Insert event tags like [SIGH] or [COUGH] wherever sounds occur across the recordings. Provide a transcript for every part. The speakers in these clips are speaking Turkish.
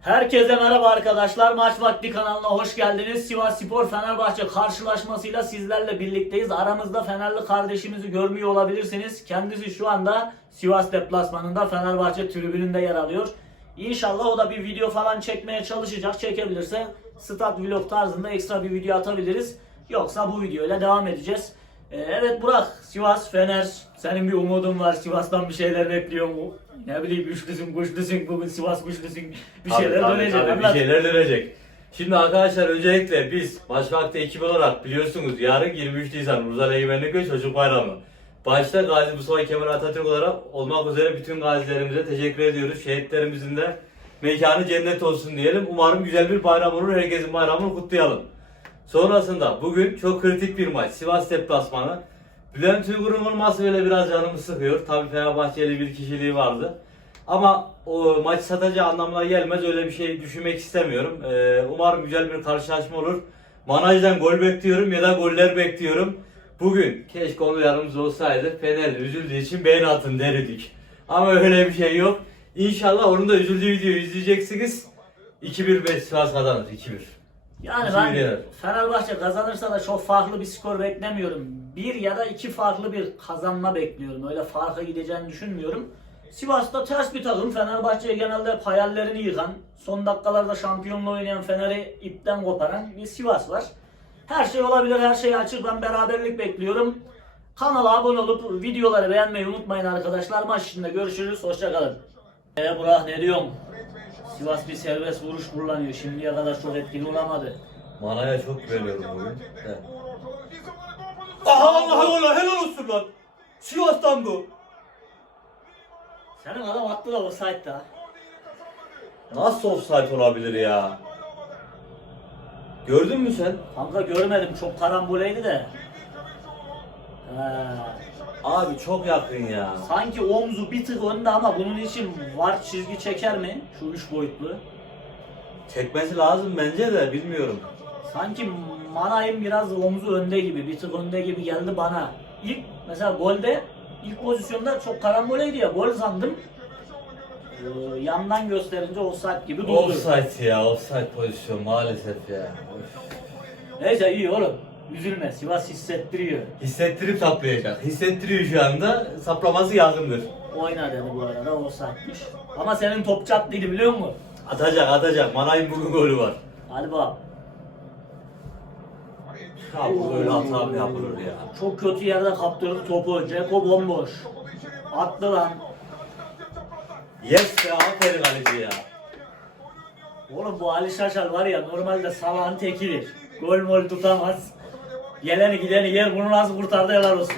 Herkese merhaba arkadaşlar. Maç Vakti kanalına hoş geldiniz. Sivas Spor Fenerbahçe karşılaşmasıyla sizlerle birlikteyiz. Aramızda Fenerli kardeşimizi görmüyor olabilirsiniz. Kendisi şu anda Sivas deplasmanında Fenerbahçe tribününde yer alıyor. İnşallah o da bir video falan çekmeye çalışacak. Çekebilirse stat vlog tarzında ekstra bir video atabiliriz. Yoksa bu videoyla devam edeceğiz. Ee, evet Burak, Sivas, Fener. Senin bir umudun var. Sivas'tan bir şeyler bekliyor mu? Ne bileyim güçlüsün, güçlüsün, bugün Sivas güçlüsün. Bir Tabii, şeyler tabii, dönecek. tabii, Anlat. bir şeyler dönecek. Şimdi arkadaşlar öncelikle biz Maç Vakti ekibi olarak biliyorsunuz yarın 23 Nisan Ulusal Egemenlik Çocuk Bayramı. Başta Gazi Mustafa Kemal Atatürk olarak olmak üzere bütün gazilerimize teşekkür ediyoruz. Şehitlerimizin de mekanı cennet olsun diyelim. Umarım güzel bir bayram olur. Herkesin bayramını kutlayalım. Sonrasında bugün çok kritik bir maç. Sivas deplasmanı. Bülent Uygur'un olması böyle biraz canımı sıkıyor. Tabii Fenerbahçeli bir kişiliği vardı. Ama o maç satacağı anlamına gelmez. Öyle bir şey düşünmek istemiyorum. Ee, umarım güzel bir karşılaşma olur. Manajdan gol bekliyorum ya da goller bekliyorum. Bugün keşke onu yanımızda olsaydı. Fener üzüldüğü için beğeni atın derdik. Ama öyle bir şey yok. İnşallah onun da üzüldüğü videoyu izleyeceksiniz. 2-1 ve Sivas kazanır. 2-1. Yani ben. Fenerbahçe kazanırsa da çok farklı bir skor beklemiyorum. Bir ya da iki farklı bir kazanma bekliyorum. Öyle farka gideceğini düşünmüyorum. Sivas'ta ters bir takım. Fenerbahçe'ye genelde hep hayallerini yıkan, son dakikalarda şampiyonluğu oynayan Fener'i ipten koparan bir Sivas var. Her şey olabilir, her şey açık. Ben beraberlik bekliyorum. Kanala abone olup videoları beğenmeyi unutmayın arkadaşlar. Maç içinde görüşürüz. Hoşçakalın. Ee Burak ne diyorsun? Sivas bir serbest vuruş kullanıyor. Şimdiye kadar çok etkili olamadı. Manaya çok güveniyorum bugün. Aha Allah Allah helal olsun lan. Sivas'tan bu. Senin adam attı da offside'da. Nasıl offside olabilir ya? Gördün mü sen? Kanka görmedim çok karamboleydi de. He. Abi çok yakın ya. Sanki omzu bir tık önde ama bunun için var çizgi çeker mi? Şu üç boyutlu. Çekmesi lazım bence de bilmiyorum. Sanki Manay'ın biraz omzu önde gibi, bir tık önde gibi geldi bana. İlk mesela golde ilk pozisyonda çok karamboleydi ya gol sandım. Ee, yandan gösterince offside gibi durdu. Offside ya, offside pozisyon maalesef ya. Of. Neyse iyi oğlum. Üzülme Sivas hissettiriyor. Hissettirip saplayacak. Hissettiriyor şu anda. Saplaması yakındır. Oyna dedi bu arada offside'miş. Ama senin top çatlıydı biliyor musun? Atacak atacak. Manay'ın bugün golü var. Hadi bak. Ya böyle hata mı yapılır ya? Çok kötü yerde kaptırdı topu. Ceko bomboş. Attı lan. Yes ya aferin kaleci ya. Oğlum bu Ali Şaşal var ya normalde salağın tekidir. Gol mol tutamaz. Geleni gideni yer bunu nasıl kurtardı helal olsun.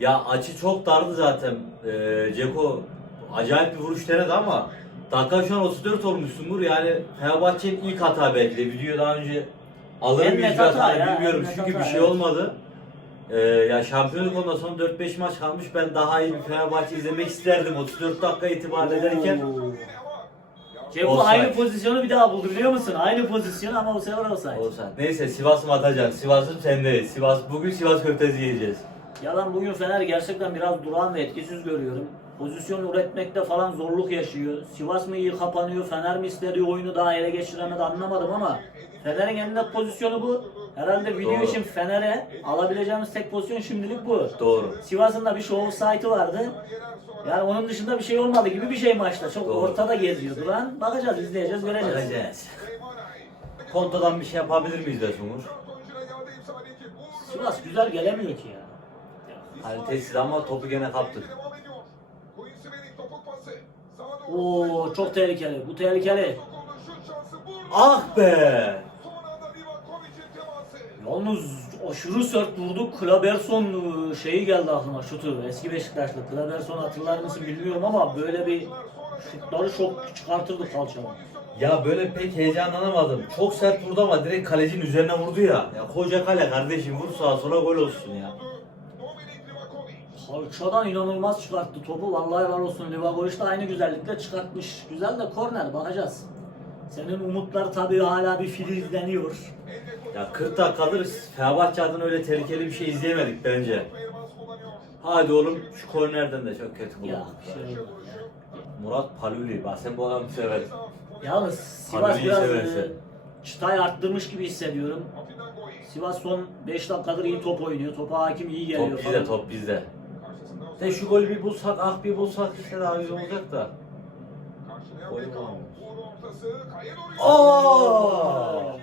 Ya açı çok dardı zaten. Ee, Ceko acayip bir vuruş denedi ama dakika şu an 34 olmuşsundur. Yani Fenerbahçe'nin ilk hata belki de. Video daha önce alır mıyız net bir hata hata ya, en bilmiyorum. Çünkü bir şey olmadı. Ee, ya şampiyonluk ondan sonra 4-5 maç kalmış. Ben daha iyi bir Fenerbahçe izlemek isterdim. 34 dakika itibar ederken. Ceko Offside. aynı pozisyonu bir daha buldu biliyor musun? Aynı pozisyon ama bu sefer offside. Olsa. Neyse Sivas'ım atacak. Sivas'ım sendeyiz. Sivas, bugün Sivas köftesi yiyeceğiz. Ya ben bugün Fener gerçekten biraz durağan ve etkisiz görüyorum. Pozisyon üretmekte falan zorluk yaşıyor. Sivas mı iyi kapanıyor, Fener mi istediği oyunu daha ele geçiremedi anlamadım ama Fener'in en net pozisyonu bu. Herhalde video Doğru. için Fener'e alabileceğimiz tek pozisyon şimdilik bu. Doğru. Sivas'ın da bir show offside'ı vardı. Yani onun dışında bir şey olmadı gibi bir şey maçta. Çok Doğru. ortada geziyordu lan. Bakacağız, izleyeceğiz, göreceğiz. Göreceğiz. Kontadan bir şey yapabilir miyiz Sungur? Sivas güzel gelemiyor ki ya. Kalitesiz ama topu gene kaptık. Oo çok tehlikeli. Bu tehlikeli. Ah be! Yalnız aşırı sert vurdu. Klaberson ıı, şeyi geldi aklıma şutu. Eski Beşiktaşlı. Klaberson hatırlar mısın bilmiyorum ama böyle bir şutları şok çıkartırdı kalçama. Ya böyle pek heyecanlanamadım. Çok sert vurdu ama direkt kalecinin üzerine vurdu ya. Ya koca kale kardeşim vur sağa sola gol olsun ya. Kalçadan inanılmaz çıkarttı topu. Vallahi helal olsun. Livakovic de aynı güzellikle çıkartmış. Güzel de korner bakacağız. Senin umutlar tabii hala bir filizleniyor. Ya 40 dakikadır Fenerbahçe adına öyle tehlikeli bir şey izleyemedik bence. Hadi oğlum şu kornerden de çok kötü Ya buldum. şey. Murat Paluli. Bak sen bu adamı severim. Yalnız Sivas biraz severse. e, çıtayı arttırmış gibi hissediyorum. Sivas son 5 dakikadır iyi top oynuyor. Topa hakim iyi geliyor. Top bizde falan. top bizde. De şu golü bir bulsak ah bir bulsak işte daha güzel olacak da. Aa!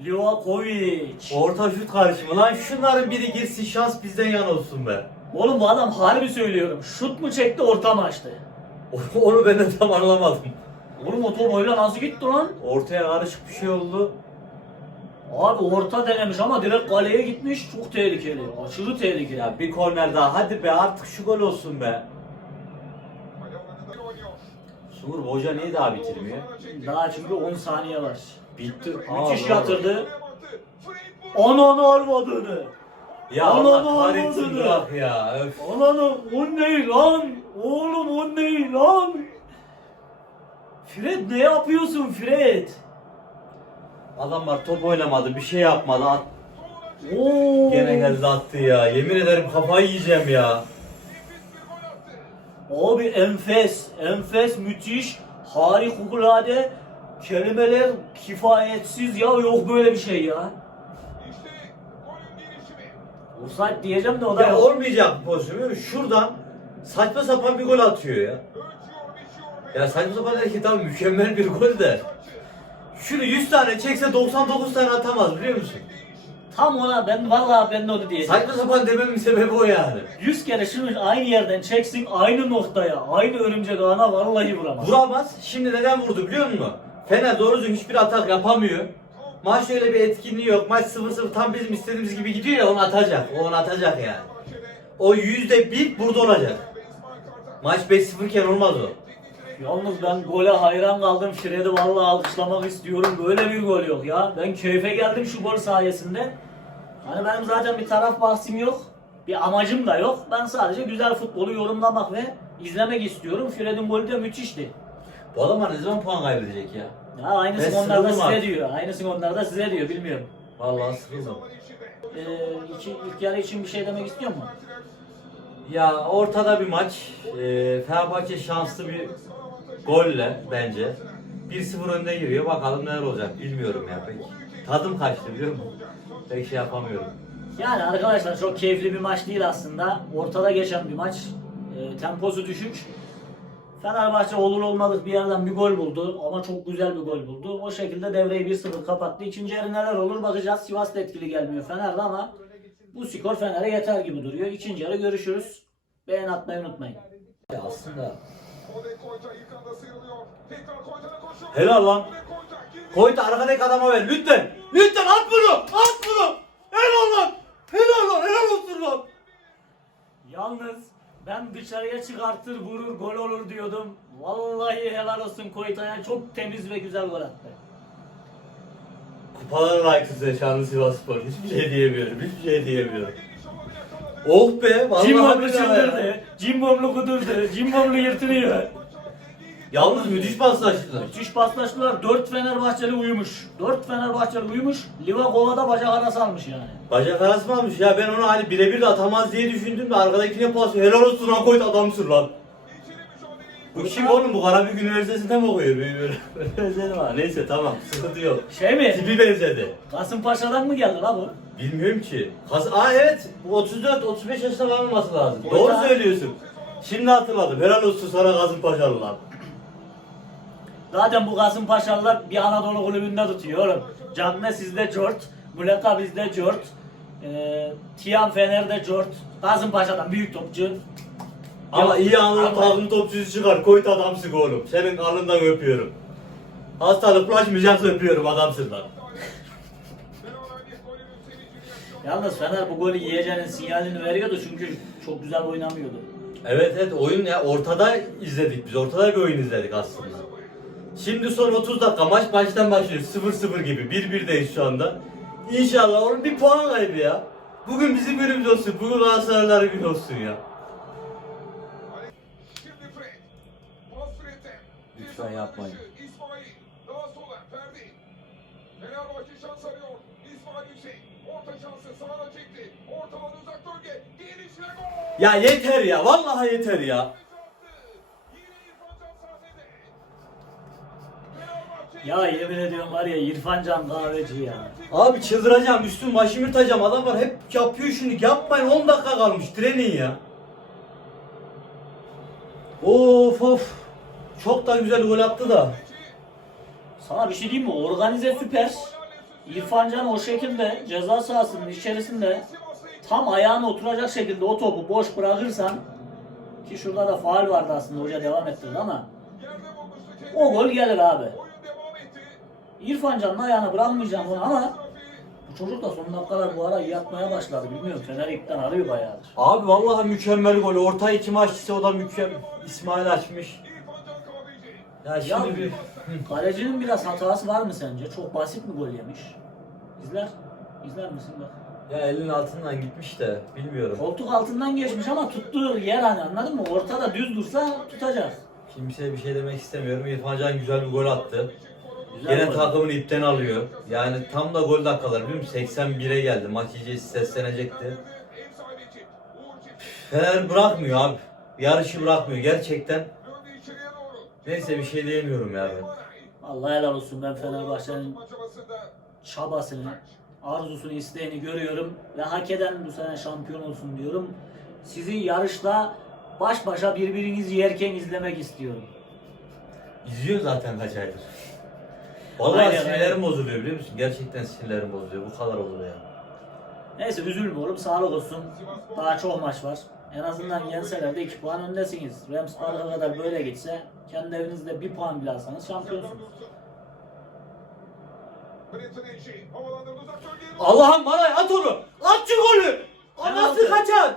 Livakovic. Orta şut karışımı lan şunların biri girsin şans bizden yan olsun be. Oğlum bu adam harbi söylüyorum. Şut mu çekti orta mı açtı? [LAUGHS] Onu ben de tam anlamadım. Oğlum o top öyle nasıl gitti lan? Ortaya karışık bir şey oldu. Abi orta denemiş ama direkt kaleye gitmiş. Çok tehlikeli. Aşırı tehlikeli. Ya bir korner daha hadi be artık şu gol olsun be. Sungur Hoca niye daha bitirmiyor? Daha çünkü 10 saniye var. Bitti. Müthiş yatırdı. Ananı arvadını. Ya Allah Allah kahretsin bırak ya. Öf. Ananı o ne lan? Oğlum o ne lan? Fred ne yapıyorsun Fred? Adamlar top oynamadı bir şey yapmadı. At, Oo. gene geldi attı ya. Yemin ederim kafayı yiyeceğim ya. Abi enfes, enfes, müthiş, harikulade kelimeler kifayetsiz ya yok böyle bir şey ya. Offside diyeceğim de o da Ya yok. olmayacak bu pozisyon biliyor musun? Şuradan saçma sapan bir gol atıyor ya. Ya saçma sapan derken tabii mükemmel bir gol de. Şunu 100 tane çekse 99 tane atamaz biliyor musun? Tam ona ben vallahi ben de onu diyeceğim. Saçma sapan dememin sebebi o yani. 100 kere şunu aynı yerden çeksin aynı noktaya, aynı örümcek ağına vallahi vuramaz. Vuramaz. Şimdi neden vurdu biliyor musun? Fener doğru düzgün hiçbir atak yapamıyor. Maç öyle bir etkinliği yok. Maç 0-0 tam bizim istediğimiz gibi gidiyor ya onu atacak. O onu atacak yani. O yüzde bir burada olacak. Maç 5-0 iken olmaz o. Yalnız ben gole hayran kaldım. Fred'i vallahi alkışlamak istiyorum. Böyle bir gol yok ya. Ben keyfe geldim şu gol sayesinde. Hani benim zaten bir taraf bahsim yok. Bir amacım da yok. Ben sadece güzel futbolu yorumlamak ve izlemek istiyorum. Fred'in golü de müthişti. Bu adamlar ne zaman puan kaybedecek ya? Ya aynısını Ben onlar da sıkıldım size artık. diyor. Aynısını onlar da size diyor. Bilmiyorum. Vallahi sıkıldım. Ee, iki, ilk yarı için bir şey demek istiyor musun? Ya ortada bir maç. Ee, Fenerbahçe şanslı bir golle bence. 1-0 önde giriyor. Bakalım neler olacak bilmiyorum ya pek. Tadım kaçtı biliyor musun? Pek şey yapamıyorum. Yani arkadaşlar çok keyifli bir maç değil aslında. Ortada geçen bir maç. E, temposu düşük. Fenerbahçe olur olmadık bir yerden bir gol buldu ama çok güzel bir gol buldu. O şekilde devreyi 1-0 kapattı. İkinci yarı neler olur bakacağız. Sivas da etkili gelmiyor Fener'de ama bu skor Fener'e yeter gibi duruyor. İkinci yarı görüşürüz. Beğen atmayı unutmayın. Aslında Helal Helal lan. Koy da arkadaki adama ver lütfen. Lütfen at bunu. At bunu. Helal lan. Helal lan. Helal olsun lan. Yalnız ben dışarıya çıkartır vurur gol olur diyordum. Vallahi helal olsun Koyta'ya çok temiz ve güzel gol attı. Kupaların layıklısı şanlı Sivas Spor. Hiçbir şey diyemiyorum. Hiçbir şey diyemiyorum. Oh be. Vallahi Cimbomlu billahi ya. çıldırdı. Cimbomlu kudurdu. Cimbomlu yırtınıyor. Yalnız müthiş paslaştılar. Müthiş paslaştılar. 4 Fenerbahçeli uyumuş. 4 Fenerbahçeli uyumuş. Livakova'da bacak arası almış yani. Bacak arası mı almış ya ben onu hani birebir de atamaz diye düşündüm de arkadakine pas helal olsun lan koy adamsın lan. Bu kim oğlum bu Karabük Üniversitesi'nde mi okuyor? Böyle böyle benzedi var. Neyse tamam sıkıntı yok. Şey mi? Tipi benzedi. Kasımpaşa'dan mı geldi la bu? Bilmiyorum ki. Kas Aa evet bu 34 35 yaşında falan olması lazım. Doğru söylüyorsun. Şimdi hatırladım. Helal olsun sana Kasımpaşalı lan. Zaten bu Kasımpaşalılar bir Anadolu kulübünde tutuyor oğlum. Canne sizde Cort, Muleka bizde Cort, ee, Tiyan Fener'de Cort, Kasımpaşa'dan büyük topçu. Ama iyi anlamda takım topçusu çıkar. Koyt adamsın oğlum. Senin alnından öpüyorum. Hastalık bulaşmayacaksa öpüyorum adamsın lan. Yalnız Fener bu golü yiyeceğinin sinyalini veriyordu çünkü çok güzel oynamıyordu. Evet evet oyun ya ortada izledik biz. Ortada bir oyun izledik aslında. Şimdi son 30 dakika maç baştan başlıyor. 0-0 gibi. 1-1'deyiz şu anda. İnşallah onun bir puan kaybı ya. Bugün bizim günümüz olsun. Bugün Galatasaraylıların günü olsun ya. Lütfen yapmayın. Fenerbahçe şans arıyor. İsmail Yüksek. Orta şansı sağına çekti. Ortadan uzak bölge. Gelişine gol. Ya yeter ya. Vallahi yeter ya. Ya yemin ediyorum var ya İrfan Can kahveci ya. Abi çıldıracağım üstüm başımı yırtacağım adamlar hep yapıyor şunu yapmayın 10 dakika kalmış trenin ya. Of of. Çok da güzel gol attı da. Sana bir şey diyeyim mi? Organize süper. İrfan Can o şekilde ceza sahasının içerisinde tam ayağına oturacak şekilde o topu boş bırakırsan ki şurada da faal vardı aslında hoca devam ettirdi ama o gol gelir abi. İrfan Can'ın ayağına bırakmayacağım onu ama bu çocuk da son dakikalar bu ara iyi atmaya başladı. Bilmiyorum Fener ipten arıyor bayağıdır. Abi vallahi mükemmel gol. Ortayı kim açtıysa o da mükemmel. İsmail açmış. Ya şimdi Ya, bir... Kalecinin biraz hatası var mı sence? Çok basit mi gol yemiş? İzler. İzler misin bak. Ya elin altından gitmiş de bilmiyorum. Koltuk altından geçmiş ama tuttuğu yer hani anladın mı? Ortada düz dursa tutacak. Kimseye bir şey demek istemiyorum. İrfan Can güzel bir gol attı. Gene gol. takımını ipten alıyor. Yani tam da gol dakikaları biliyor musun? 81'e geldi. Maç iyice seslenecekti. Fener bırakmıyor abi. Yarışı bırakmıyor gerçekten. Neyse bir şey diyemiyorum ya ben. Allah helal olsun ben Fenerbahçe'nin çabasını, arzusunu, isteğini görüyorum ve hak eden bu sene şampiyon olsun diyorum. Sizi yarışta baş başa birbirinizi yerken izlemek istiyorum. İzliyor zaten kaç aydır. Vallahi Aynen, sinirlerim aynen. bozuluyor biliyor musun? Gerçekten sinirlerim bozuluyor. Bu kadar olur ya. Neyse üzülme oğlum sağlık olsun. Daha çok maç var. En azından yenseler de 2 puan öndesiniz. Rams Park'a kadar böyle gitse kendi evinizde 1 puan bile alsanız şampiyonsunuz. Allah'ım bana at onu. At şu golü. O Penaltı. nasıl kaçar?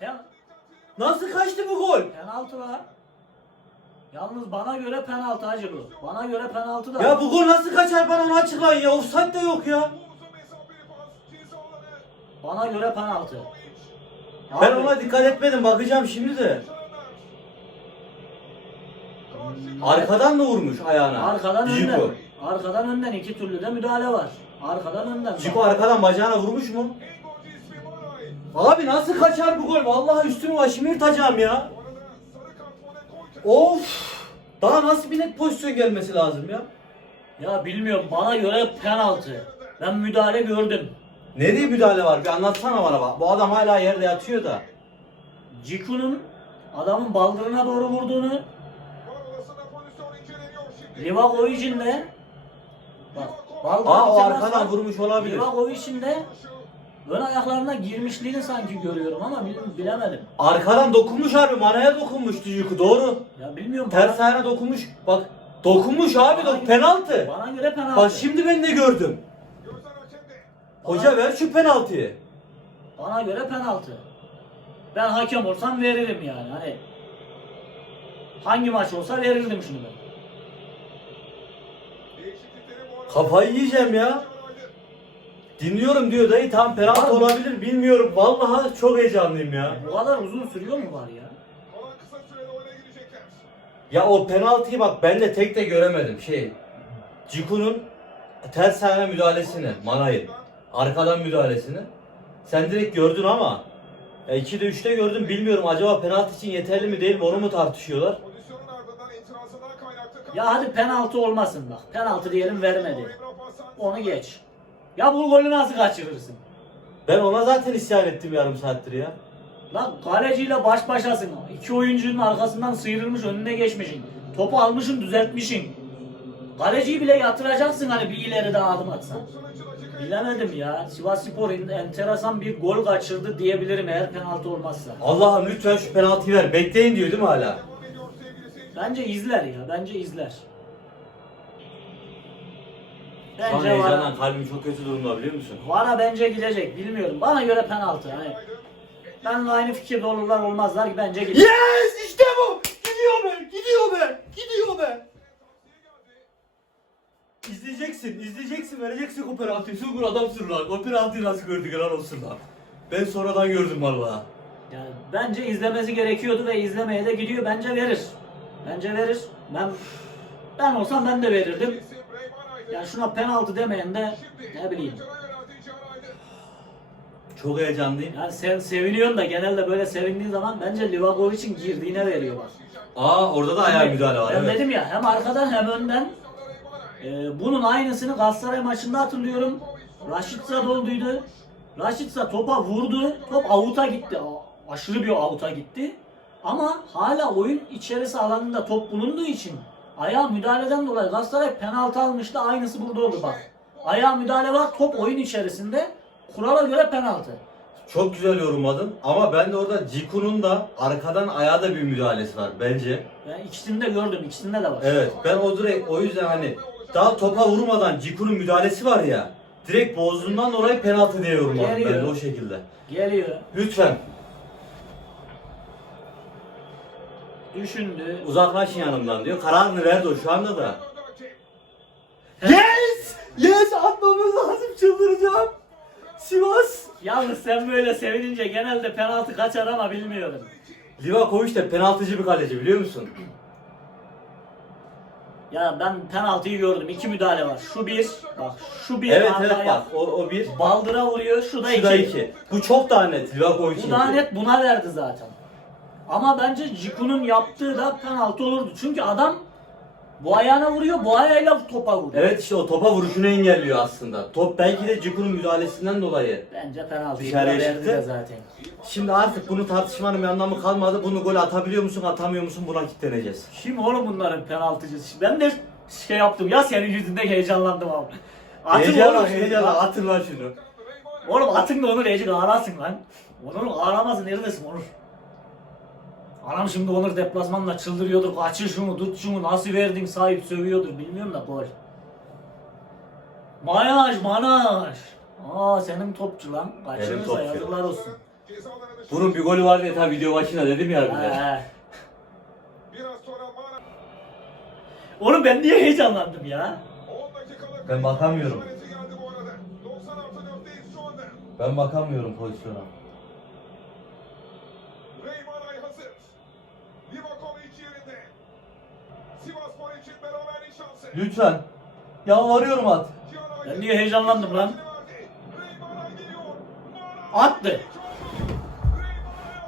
Pen Nasıl kaçtı bu gol? penaltı var. Yalnız bana göre penaltı hacı bu. Bana göre penaltı da. Ya bu gol nasıl kaçar bana onu açıklayın ya. Offside de yok ya. Bana göre penaltı. Ben Abi, ona dikkat etmedim. Bakacağım şimdi de. Arkadan da vurmuş ayağına. arkadan Ciku. önden. Arkadan önden iki türlü de müdahale var. Arkadan önden. Ciku arkadan bacağına vurmuş mu? Abi nasıl kaçar bu gol? Vallahi üstümü başımı yırtacağım ya. Of! Daha nasıl bir net pozisyon gelmesi lazım ya? Ya bilmiyorum bana göre penaltı. Ben müdahale gördüm. Ne diye müdahale var? Bir anlatsana bana bak. Bu adam hala yerde yatıyor da. Ciku'nun adamın baldırına doğru vurduğunu Livakovic'in de bak Aa o arkadan vurmuş olabilir. Livakovic'in de ön ayaklarına girmişliğini sanki görüyorum ama bil- bilemedim. Arkadan dokunmuş abi. Manaya dokunmuştu Ciku. Doğru. Ya bilmiyorum. Ters bana, ayağına dokunmuş. Bak dokunmuş abi. Dok penaltı. bana göre penaltı. Bak şimdi ben de gördüm. Hoca ver şu penaltıyı. Bana göre penaltı. Ben hakem olsam veririm yani. Hani hangi maç olsa verirdim şunu ben. Kafayı yiyeceğim ya. Dinliyorum diyor dayı tam penaltı Abi. olabilir bilmiyorum. Vallahi çok heyecanlıyım ya. Bu kadar uzun sürüyor mu var ya? Ya o penaltıyı bak ben de tek de göremedim. Şey Ciku'nun ters ayağına müdahalesini Manay'ın. Arkadan müdahalesini. Sen direkt gördün ama ya 2'de 3'te gördüm bilmiyorum acaba penaltı için yeterli mi değil mi onu mu tartışıyorlar? Ya hadi penaltı olmasın bak. Penaltı diyelim vermedi. Onu geç. Ya bu golü nasıl kaçırırsın? Ben ona zaten isyan ettim yarım saattir ya. Lan kaleciyle baş başasın. İki oyuncunun arkasından sıyrılmış önüne geçmişsin. Topu almışsın düzeltmişsin. Kaleciyi bile yatıracaksın hani bir ileri daha adım atsan. Bilemedim ya. Sivas Spor enteresan bir gol kaçırdı diyebilirim eğer penaltı olmazsa. Allah'ım lütfen şu penaltıyı ver. Bekleyin diyor değil mi hala? Bence izler ya. Bence izler. Şu an Bence heyecandan kalbim çok kötü durumda biliyor musun? vara bence gidecek. Bilmiyorum. Bana göre penaltı. Hani benimle aynı fikirde olurlar olmazlar ki bence gider. Yes işte bu. Gidiyor be. Gidiyor be. Gidiyor be. İzleyeceksin, izleyeceksin, vereceksin o penaltıyı. Sungur adamsın lan. O penaltıyı nasıl gördük helal olsun lan. Ben sonradan gördüm valla. Yani bence izlemesi gerekiyordu ve izlemeye de gidiyor. Bence verir. Bence verir. Ben ben olsam ben de verirdim. Yani şuna penaltı demeyen de ne bileyim. Çok heyecanlıyım. Yani sen seviniyorsun da genelde böyle sevindiğin zaman bence Livakovic'in girdiğine veriyor bak. Aa orada da ayağa müdahale var Ben evet. dedim ya hem arkadan hem önden Ee, bunun aynısını Galatasaray maçında hatırlıyorum. Raşitsa dolduydu. Raşitsa topa vurdu. Top avuta gitti. Aşırı bir avuta gitti. Ama hala oyun içerisi alanında top bulunduğu için ayağa müdahaleden dolayı Galatasaray penaltı almıştı. Aynısı burada oldu bak. Ayağa müdahale var. Top oyun içerisinde. Kurala göre penaltı. Çok güzel yorumladın ama ben de orada Ciku'nun da arkadan ayağa da bir müdahalesi var bence. Ben ikisini de gördüm. İkisinde de var. Evet ben o direkt o yüzden hani daha topa vurmadan Ciku'nun müdahalesi var ya direkt bozduğundan dolayı penaltı diye yorumladım ben Geliyor. de o şekilde. Geliyor. Lütfen Düşündü. uzaklaşın yanımdan diyor. Kararını verdi o şu anda da. Yes! Yes atmamız lazım çıldıracağım. Sivas. Yalnız sen böyle sevinince genelde penaltı kaçar ama bilmiyorum. Livakovic de penaltıcı bir kaleci biliyor musun? Ya ben penaltıyı gördüm. İki müdahale var. Şu bir. Bak şu bir. Evet evet bak o, o bir. Baldıra vuruyor. Şu da Şu da iki. iki. Bu çok daha net Livakovic'in. Bu daha net buna verdi zaten. Ama bence Ciku'nun yaptığı da penaltı olurdu. Çünkü adam bu ayağına vuruyor, bu ayağıyla topa vuruyor. Evet işte o topa vuruşunu engelliyor aslında. Top belki de Ciku'nun müdahalesinden dolayı. Bence penaltıyı Dışarıya çıktı. zaten. Şimdi artık bunu tartışmanın bir anlamı kalmadı. Bunu gol atabiliyor musun, atamıyor musun buna kilitleneceğiz. Kim oğlum bunların penaltıcısı? Ben de şey yaptım ya senin yüzünden heyecanlandım abi. Atın Heyecanla, oğlum heyecanla. lan. Atın lan şunu. Oğlum atın da Onur Ecik ağlasın lan. Onur ağlamasın neredesin Onur? Anam şimdi Onur deplasmanla çıldırıyordur. Kaçır şunu tut şunu nasıl verdin sahip sövüyordur bilmiyorum da gol. Manaj manaj. Aa senin topçu lan. Kaçırırsa topçu. yazıklar olsun. Bunun bir golü var diye tabi video başında dedim ya bir de. He. Biraz sonra Mara Oğlum ben niye heyecanlandım ya? 10 dakikalık Ben bakamıyorum. işareti geldi bu arada. 90 artı 4'teyiz şu anda. Ben bakamıyorum pozisyona. Reymanay hazır. Livakovic yerinde. Sivaspor için beraberlik şansı. Lütfen. Yalvarıyorum at. Aydın niye heyecanlandım lan? Attı. Reymanay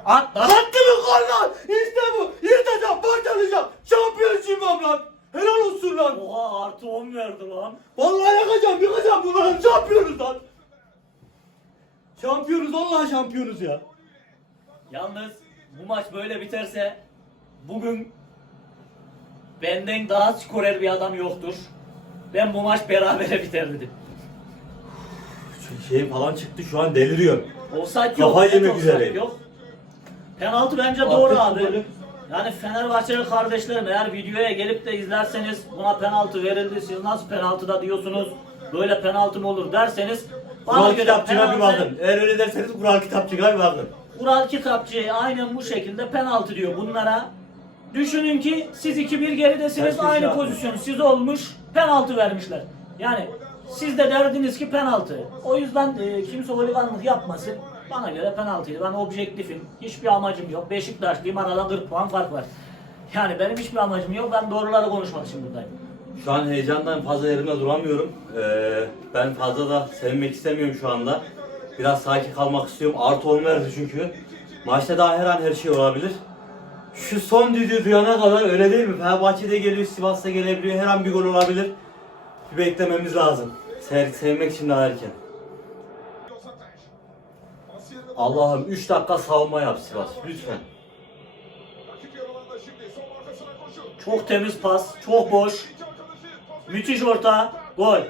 At lan. Attı mı gol lan? İşte bu. Yırtacağım, parçalayacağım. Şampiyonşum lan. Helal olsun lan. Oha artı 10 verdi lan. Vallahi yakacağım, yıkacağım bunları. Şampiyonuz lan. Şampiyonuz, vallahi şampiyonuz ya. Yalnız bu maç böyle biterse bugün benden daha skorer bir adam yoktur. Ben bu maç berabere biter dedim. Şey falan çıktı şu an deliriyorum. Offside yok. Net yemek offside üzereyim. Yok. Penaltı bence doğru abi. golü. Yani Fenerbahçeli kardeşlerim eğer videoya gelip de izlerseniz buna penaltı verildi. Siz nasıl penaltıda diyorsunuz? Böyle penaltı mı olur derseniz bana Kural göre kitapçığına bir bakın. Eğer öyle derseniz kural kitapçığına bir bakın. Kural kitapçı aynen bu şekilde penaltı diyor bunlara. Düşünün ki siz 2-1 geridesiniz Herkes aynı yaptı. pozisyon siz olmuş penaltı vermişler. Yani siz de derdiniz ki penaltı. O yüzden e, kimse holiganlık yapmasın. Bana göre penaltıydı. Ben objektifim. Hiçbir amacım yok. Beşiktaşlıyım arada 40 puan fark var. Yani benim hiçbir amacım yok. Ben doğruları konuşmak için buradayım. Şu an heyecandan fazla yerimde duramıyorum. Ee, ben fazla da sevinmek istemiyorum şu anda. Biraz sakin kalmak istiyorum. Artı 10 verdi çünkü. Maçta daha her an her şey olabilir. Şu son düdüğü duyana kadar öyle değil mi? Fenerbahçe'de geliyor, Sivas'ta gelebiliyor. Her an bir gol olabilir. Bir beklememiz lazım. Sev sevmek için daha erken. Allah'ım 3 dakika savunma yap Sivas. Lütfen. Çok temiz pas. Çok boş. Müthiş orta. Gol.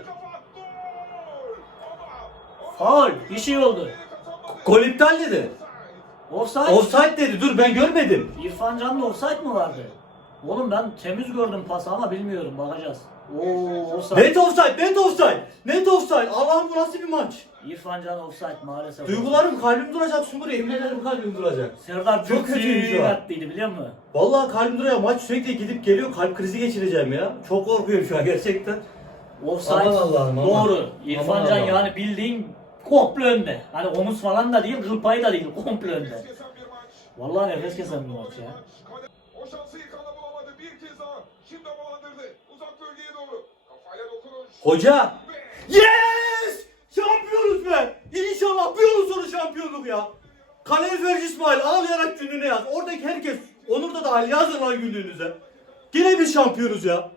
Faul. Bir şey oldu. Gol iptal dedi. Offside. Offside dedi. Dur ben görmedim. İrfan Can'da offside mı vardı? Oğlum ben temiz gördüm pası ama bilmiyorum bakacağız. Oo offside. Net offside, net offside. Net offside. Allah'ım bu nasıl bir maç? İrfan Can offside maalesef. Duygularım kalbim duracak Sumur emin ederim kalbim duracak. Serdar Çok kötü an. attıydı biliyor musun? Vallahi kalbim duruyor maç sürekli gidip geliyor kalp krizi geçireceğim ya. Çok korkuyorum şu an gerçekten. Offside Aman Allah'ım, aman. doğru. İrfan Can yani bildiğin komple önde. Hani omuz falan da değil, kıl payı da değil, komple önde. Kesen bir maç. Vallahi nefes kesen bir maç ya. O şansı yıkana bulamadı. Bir kez daha. Şimdi havalandırdı. Uzak bölgeye doğru. Kafayla dokunuş. Hoca. Yes! Şampiyonuz be! İnşallah bir yıl sonra şampiyonluk ya. Kaleci Ferci İsmail ağlayarak gününü yaz. Oradaki herkes Onur da dahil yazın lan günlüğünüze. Yine biz şampiyonuz ya.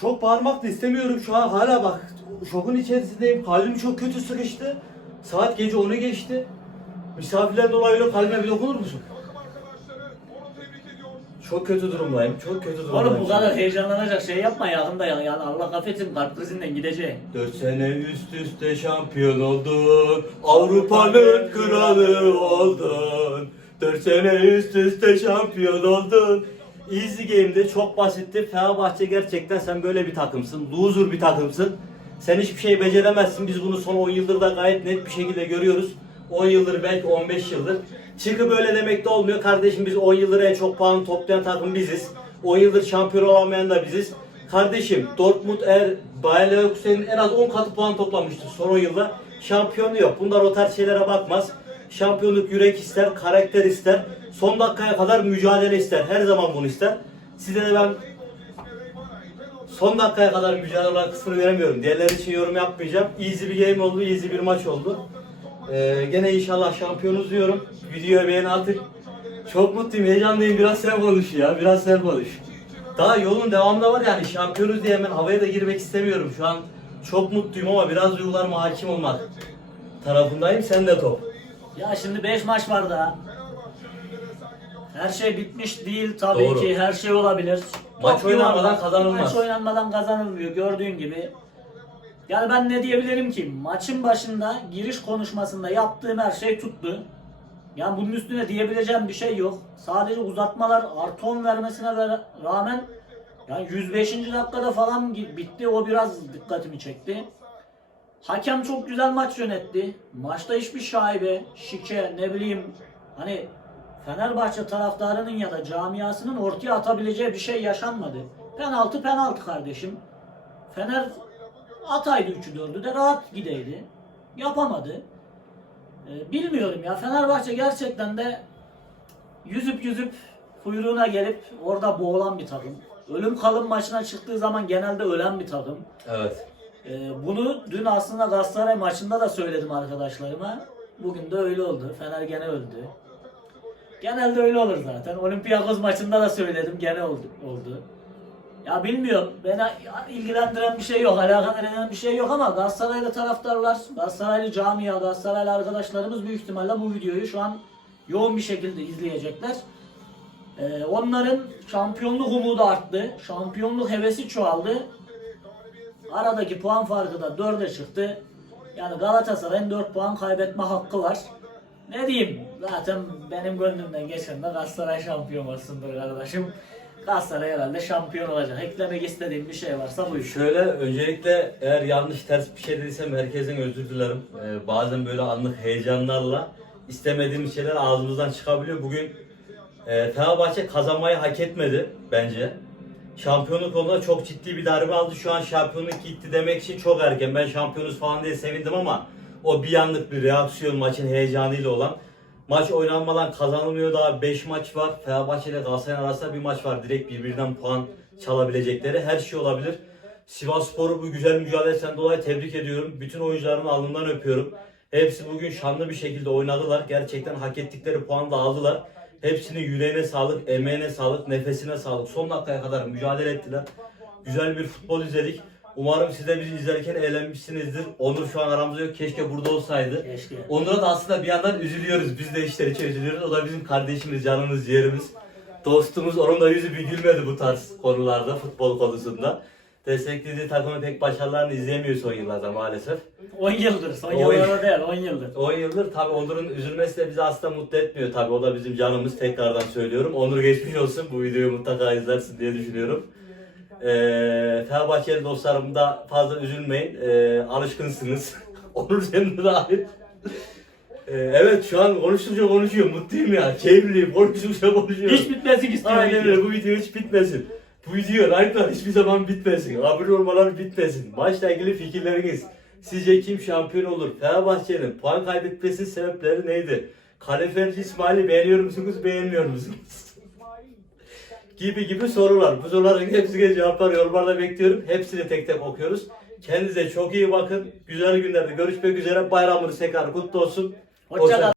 çok bağırmak da istemiyorum şu an hala bak şokun içerisindeyim. Kalbim çok kötü sıkıştı. Saat gece 10'u geçti. Misafirler dolaylı kalbime bir dokunur musun? Çok kötü durumdayım. Çok kötü durumdayım. Oğlum bu kadar heyecanlanacak şey yapma yakında ya. Yani Allah affetsin kalp krizinden gideceğim. 4 sene üst üste şampiyon oldun. Avrupa'nın kralı oldun. 4 sene üst üste şampiyon oldun. Easy Game'de çok basitti. Fenerbahçe gerçekten sen böyle bir takımsın. Loser bir takımsın. Sen hiçbir şey beceremezsin. Biz bunu son 10 yıldır da gayet net bir şekilde görüyoruz. 10 yıldır belki 15 yıldır. Çıkıp böyle demek de olmuyor. Kardeşim biz 10 yıldır en çok puan toplayan takım biziz. 10 yıldır şampiyon olamayan da biziz. Kardeşim Dortmund eğer Bayer Leverkusen'in en az 10 katı puan toplamıştır son 10 yılda. Şampiyonu yok. Bunlar o tarz şeylere bakmaz. Şampiyonluk yürek ister, karakter ister. Son dakikaya kadar mücadele ister. Her zaman bunu ister. Size de ben son dakikaya kadar mücadele olan kısmını veremiyorum. Diğerleri için yorum yapmayacağım. Easy bir game oldu, easy bir maç oldu. Ee, gene inşallah şampiyonuz diyorum. Videoya beğeni atın. Çok mutluyum, heyecanlıyım. Biraz sen konuş ya, biraz sen konuş. Daha yolun devamında var yani şampiyonuz diye hemen havaya da girmek istemiyorum. Şu an çok mutluyum ama biraz duygularıma hakim olmak tarafındayım. Sen de top. Ya şimdi 5 maç var daha. Her şey bitmiş değil tabii Doğru. ki her şey olabilir. Maç Top yuvarlak. oynanmadan kazanılmaz. Maç oynanmadan kazanılmıyor gördüğün gibi. Yani ben ne diyebilirim ki maçın başında giriş konuşmasında yaptığım her şey tuttu. Yani bunun üstüne diyebileceğim bir şey yok. Sadece uzatmalar artı 10 vermesine ver- rağmen yani 105. dakikada falan bitti. O biraz dikkatimi çekti. Hakem çok güzel maç yönetti. Maçta hiçbir şaibe, şike, ne bileyim hani Fenerbahçe taraftarının ya da camiasının ortaya atabileceği bir şey yaşanmadı. Penaltı penaltı kardeşim. Fener ataydı 3'ü 4'ü de rahat gideydi. Yapamadı. Ee, bilmiyorum ya Fenerbahçe gerçekten de yüzüp yüzüp kuyruğuna gelip orada boğulan bir takım. Ölüm kalım maçına çıktığı zaman genelde ölen bir takım. Evet. Ee, bunu dün aslında Galatasaray maçında da söyledim arkadaşlarıma. Bugün de öyle oldu. Fener gene öldü. Genelde öyle olur zaten. Olympiakos maçında da söyledim gene oldu. oldu. Ya bilmiyorum. Beni ilgilendiren bir şey yok. Alakadar eden bir şey yok ama Galatasaraylı taraftarlar, Galatasaraylı camia, Galatasaraylı arkadaşlarımız büyük ihtimalle bu videoyu şu an yoğun bir şekilde izleyecekler. Ee, onların şampiyonluk umudu arttı. Şampiyonluk hevesi çoğaldı. Aradaki puan farkı da 4'e çıktı. Yani Galatasaray'ın 4 puan kaybetme hakkı var. Ne diyeyim? Zaten benim gönlümden geçen de Galatasaray şampiyon olsundur kardeşim. Galatasaray herhalde şampiyon olacak. Eklemek istediğim bir şey varsa buyur. Şöyle öncelikle eğer yanlış ters bir şey dediysem herkesten özür dilerim. Ee, bazen böyle anlık heyecanlarla istemediğimiz şeyler ağzımızdan çıkabiliyor. Bugün e, Fenerbahçe kazanmayı hak etmedi bence. Şampiyonluk konuda çok ciddi bir darbe aldı. Şu an şampiyonluk gitti demek için çok erken. Ben şampiyonuz falan diye sevindim ama o bir anlık bir reaksiyon maçın heyecanıyla olan. Maç oynanmadan kazanılmıyor daha 5 maç var. Fenerbahçe ile Galatasaray arasında bir maç var. Direkt birbirinden puan çalabilecekleri her şey olabilir. Sivas Spor'u bu güzel mücadelesinden dolayı tebrik ediyorum. Bütün oyuncuların alnından öpüyorum. Hepsi bugün şanlı bir şekilde oynadılar. Gerçekten hak ettikleri puanı da aldılar. Hepsinin yüreğine sağlık, emeğine sağlık, nefesine sağlık. Son dakikaya kadar mücadele ettiler. Güzel bir futbol izledik. Umarım siz de bizi izlerken eğlenmişsinizdir. Onur şu an aramızda yok. Keşke burada olsaydı. Keşke. Onur'a da aslında bir yandan üzülüyoruz. Biz de işler için üzülüyoruz. O da bizim kardeşimiz, canımız, ciğerimiz. Dostumuz. Onun da yüzü bir gülmedi bu tarz konularda, futbol konusunda. Desteklediği takımın pek başarılarını izleyemiyor son yıllarda maalesef. 10 yıldır. Son On- yıllarda değil 10 yıldır. 10 yıldır tabi Onur'un üzülmesi de bizi aslında mutlu etmiyor tabi. O da bizim canımız tekrardan söylüyorum. Onur geçmiş olsun. Bu videoyu mutlaka izlersin diye düşünüyorum. Ee, Fenerbahçeli dostlarım da fazla üzülmeyin. Ee, alışkınsınız. [LAUGHS] Onur senin de dahil. Ee, evet şu an konuştukça konuşuyor. Mutluyum ya. Keyifliyim. Konuştukça konuşuyorum. Hiç bitmesin istiyorum. Aynen öyle. Bu video hiç bitmesin. Bu video like'lar hiçbir zaman bitmesin. Abone olmalar bitmesin. Maçla ilgili fikirleriniz. Sizce kim şampiyon olur? Fenerbahçe'nin puan kaybetmesi sebepleri neydi? Kaleferici İsmail'i beğeniyor musunuz, beğenmiyor musunuz? Gibi gibi sorular. Bu soruların hepsine cevaplar yorumlarda bekliyorum. Hepsini tek tek okuyoruz. Kendinize çok iyi bakın. Güzel günlerde görüşmek üzere. Bayramınız tekrar kutlu olsun. Hoşça kal.